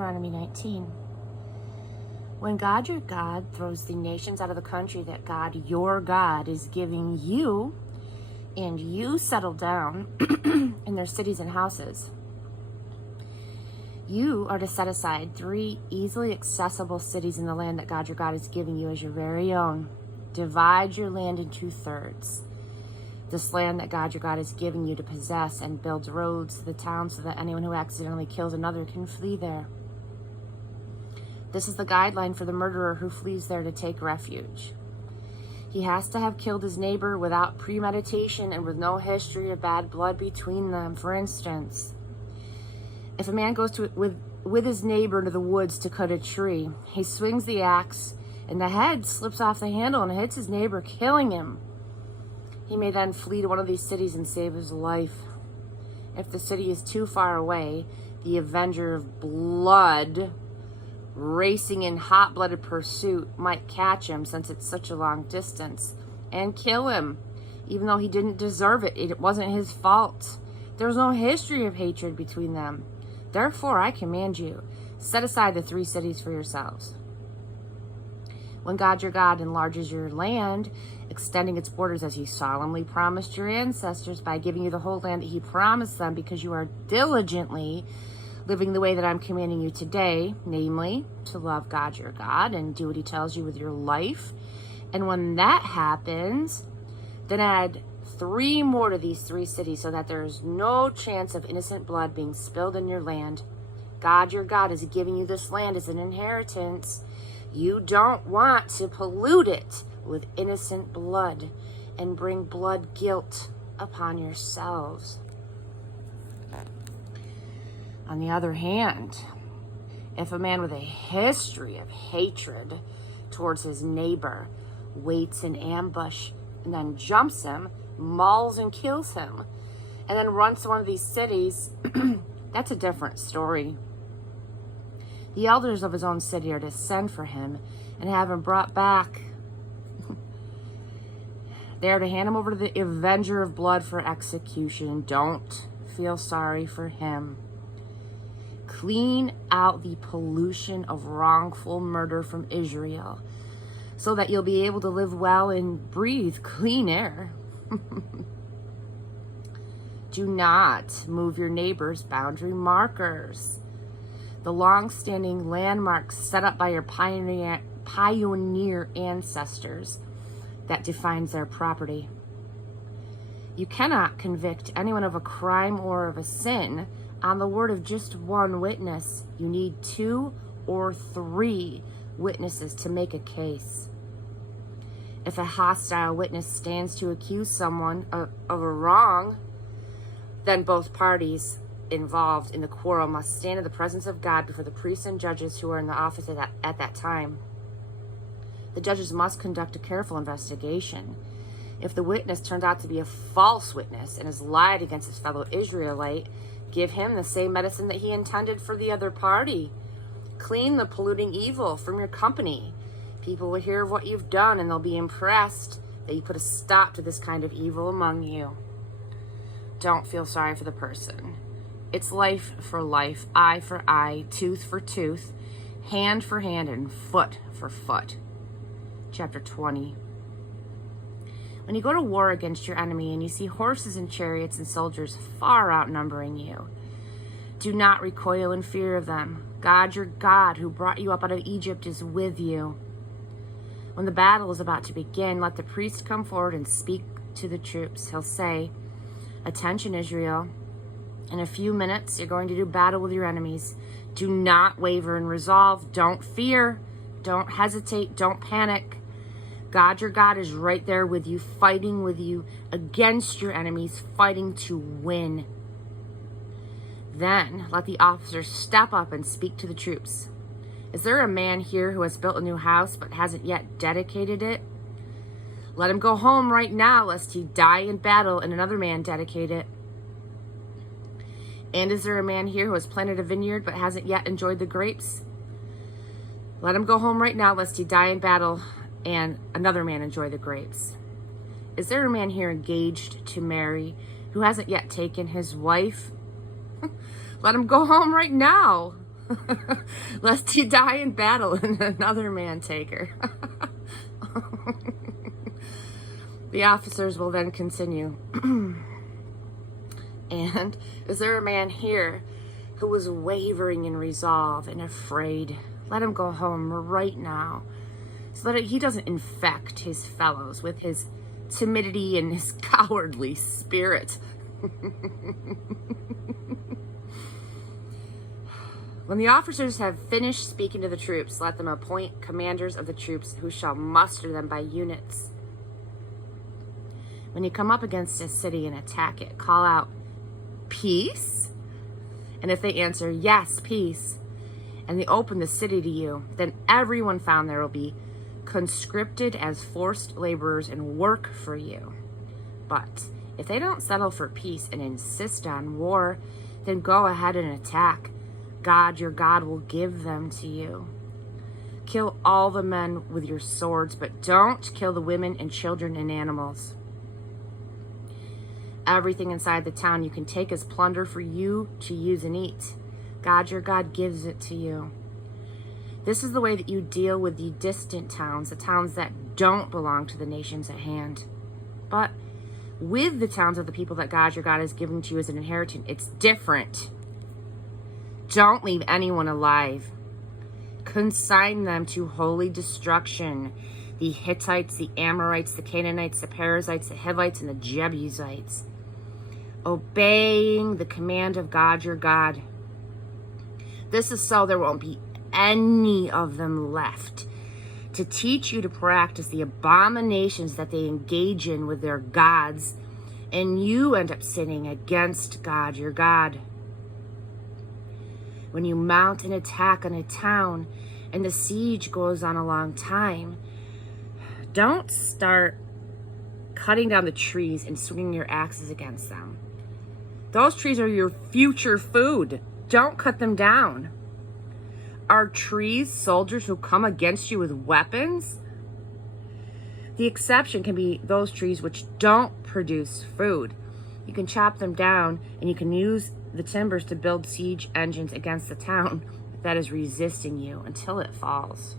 Deuteronomy 19. When God your God throws the nations out of the country that God your God is giving you, and you settle down in their cities and houses, you are to set aside 3 easily accessible cities in the land that God your God is giving you as your very own. Divide your land into thirds. This land that God your God is giving you to possess, and build roads to the town so that anyone who accidentally kills another can flee there. This is the guideline for the murderer who flees there to take refuge. He has to have killed his neighbor without premeditation and with no history of bad blood between them. For instance, if a man goes with his neighbor to the woods to cut a tree, he swings the axe and the head slips off the handle and hits his neighbor, killing him. He may then flee to one of these cities and save his life. If the city is too far away, the avenger of blood, racing in hot-blooded pursuit, might catch him, since it's such a long distance, and kill him, even though he didn't deserve it. It wasn't his fault. There was no history of hatred between them. Therefore, I command you, set aside the 3 cities for yourselves. When God your God enlarges your land, extending its borders as he solemnly promised your ancestors by giving you the whole land that he promised them, because you are diligently living the way that I'm commanding you today, namely, to love God your God and do what he tells you with your life. And when that happens, then add 3 more to these 3 cities, so that there is no chance of innocent blood being spilled in your land. God your God is giving you this land as an inheritance. You don't want to pollute it with innocent blood and bring blood guilt upon yourselves. On the other hand, if a man with a history of hatred towards his neighbor waits in ambush and then jumps him, mauls and kills him, and then runs to one of these cities, that's a different story. The elders of his own city are to send for him and have him brought back. They are to hand him over to the avenger of blood for execution. Don't feel sorry for him. Clean out the pollution of wrongful murder from Israel, so that you'll be able to live well and breathe clean air. Do not move your neighbor's boundary markers, the long-standing landmarks set up by your pioneer ancestors that defines their property. You cannot convict anyone of a crime or of a sin on the word of just one witness. You need 2 or 3 witnesses to make a case. If a hostile witness stands to accuse someone of a wrong, then both parties involved in the quarrel must stand in the presence of God before the priests and judges who are in the office at that time. The judges must conduct a careful investigation. If the witness turns out to be a false witness and has lied against his fellow Israelite, give him the same medicine that he intended for the other party. Clean the polluting evil from your company. People will hear of what you've done, and they'll be impressed that you put a stop to this kind of evil among you. Don't feel sorry for the person. It's life for life, eye for eye, tooth for tooth, hand for hand, and foot for foot. Chapter 20. When you go to war against your enemy and you see horses and chariots and soldiers far outnumbering you, do not recoil in fear of them. God your God, who brought you up out of Egypt, is with you. When the battle is about to begin, let the priest come forward and speak to the troops. He'll say, "Attention, Israel. In a few minutes, you're going to do battle with your enemies. Do not waver in resolve. Don't fear. Don't hesitate. Don't panic. God your God is right there with you, fighting with you against your enemies, fighting to win." Then let the officers step up and speak to the troops. "Is there a man here who has built a new house but hasn't yet dedicated it? Let him go home right now, lest he die in battle and another man dedicate it. And is there a man here who has planted a vineyard but hasn't yet enjoyed the grapes? Let him go home right now, lest he die in battle and another man enjoy the grapes. Is there a man here engaged to marry who hasn't yet taken his wife? Let him go home right now. lest you die in battle and another man take her. The officers will then continue. And is there a man here who was wavering in resolve and afraid? Let him go home right now, so that he doesn't infect his fellows with his timidity and his cowardly spirit. When the officers have finished speaking to the troops, let them appoint commanders of the troops who shall muster them by units. When you come up against a city and attack it, call out, "Peace?" And if they answer, "Yes, peace," and they open the city to you, then everyone found there will be conscripted as forced laborers and work for you. But if they don't settle for peace and insist on war, then go ahead and attack. God, your God, will give them to you. Kill all the men with your swords, but don't kill the women and children and animals. Everything inside the town you can take as plunder for you to use and eat. God, your God, gives it to you. This is the way that you deal with the distant towns, the towns that don't belong to the nations at hand. But with the towns of the people that God, your God, has given to you as an inheritance, it's different. Don't leave anyone alive. Consign them to holy destruction. The Hittites, the Amorites, the Canaanites, the Perizzites, the Hivites, and the Jebusites. Obeying the command of God, your God. This is so there won't be any of them left to teach you to practice the abominations that they engage in with their gods, and you end up sinning against God, your God. When you mount an attack on a town and the siege goes on a long time, don't start cutting down the trees and swinging your axes against them. Those trees are your future food. Don't cut them down. Are trees soldiers who come against you with weapons? The exception can be those trees which don't produce food. You can chop them down and you can use the timbers to build siege engines against the town that is resisting you until it falls.